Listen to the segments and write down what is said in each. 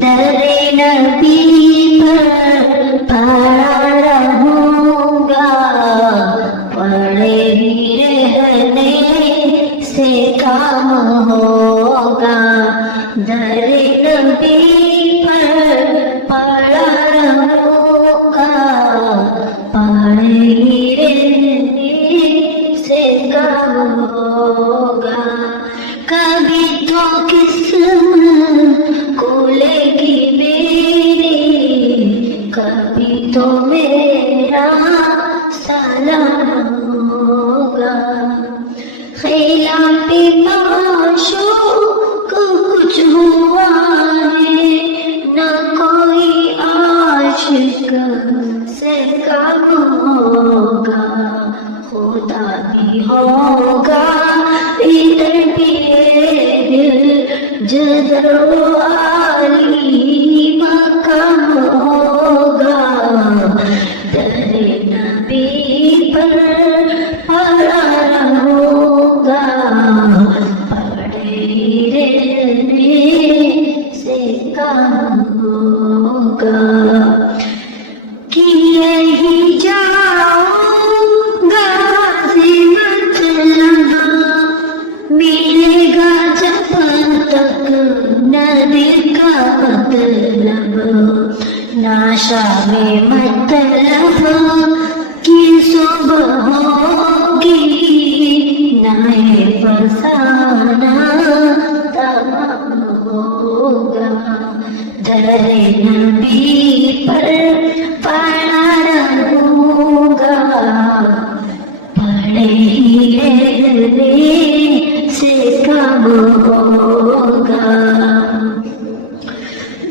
در نبی پر پڑا رہوں گا، پڑے ہی رہنے سے کام ہوگا، در نبی پر پڑا رہوں گا، پڑے ہی رہنے سے کام ہوگا، کبھی تو قسمت کھلے گی میری، کبھی تو میرا سلام ہوگا، خلاف معشوق کچھ ہوا ہے، نہ کوئی عاشق سے کم ہوگا، خدا بھی ہوگا ادھر بھی دل جدر والی مقام ہوگا، در نبی پر پڑا رہوں گا، پڑے رہنے سے کام ہوگا، کیے ہی جاؤں گا سے مطلب، ملے گا جب تک نہ دل کا مطلب، ناشا میں مطلب کی صبح ہوگی، نئے فسانہ تمام ہوگا، در نبی پر پڑا رہوں گا، پڑے ہی رہنے سے کام ہوگا،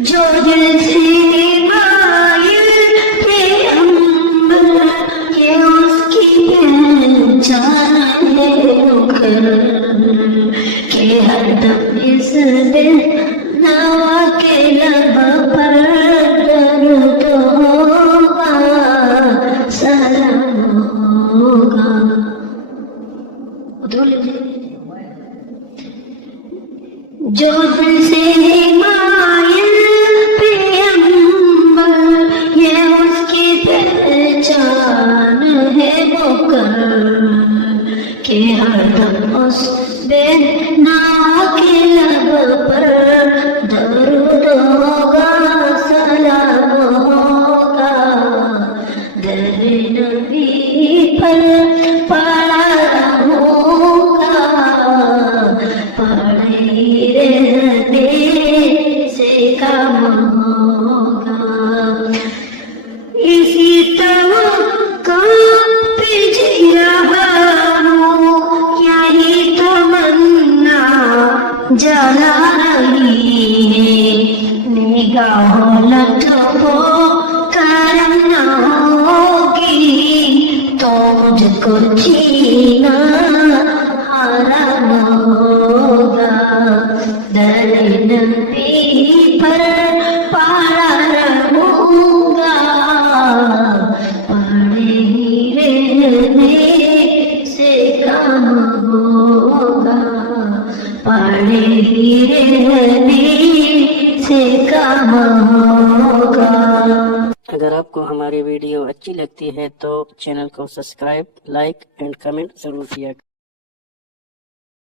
جو دل سے مائل تھے امبر، یہ اس کی پہچان ہے مقرر، کہ ہر دم اس دل نوا کے لب پر درود ہوگا، سلام ہوگا، جو دل سے مائل پیغمبر، یہ اس کی پہچان ہے مقرر، کہ ہر دم اس بے نا کے لب پر درود ہوگا، سلام ہوگا، در نبی پر پڑا رہوں گا، پڑے رہنے سے کام ہوگا، اسی توقع پہ جی رہا ہوں، یہی تمنا جلا رہی ہے، نگاہوں لطفوں کرنا ہوگی، تو مجھ کو جینا حرام ہوگا، در نبی پر پڑا رہوں گا، پڑے ہی رہنے سے کام ہوگا، پڑے ہی رہنے سے کام ہوگا۔ اگر آپ کو ہماری ویڈیو اچھی لگتی ہے تو چینل کو سبسکرائب، لائک اینڈ کمنٹ ضرور کیا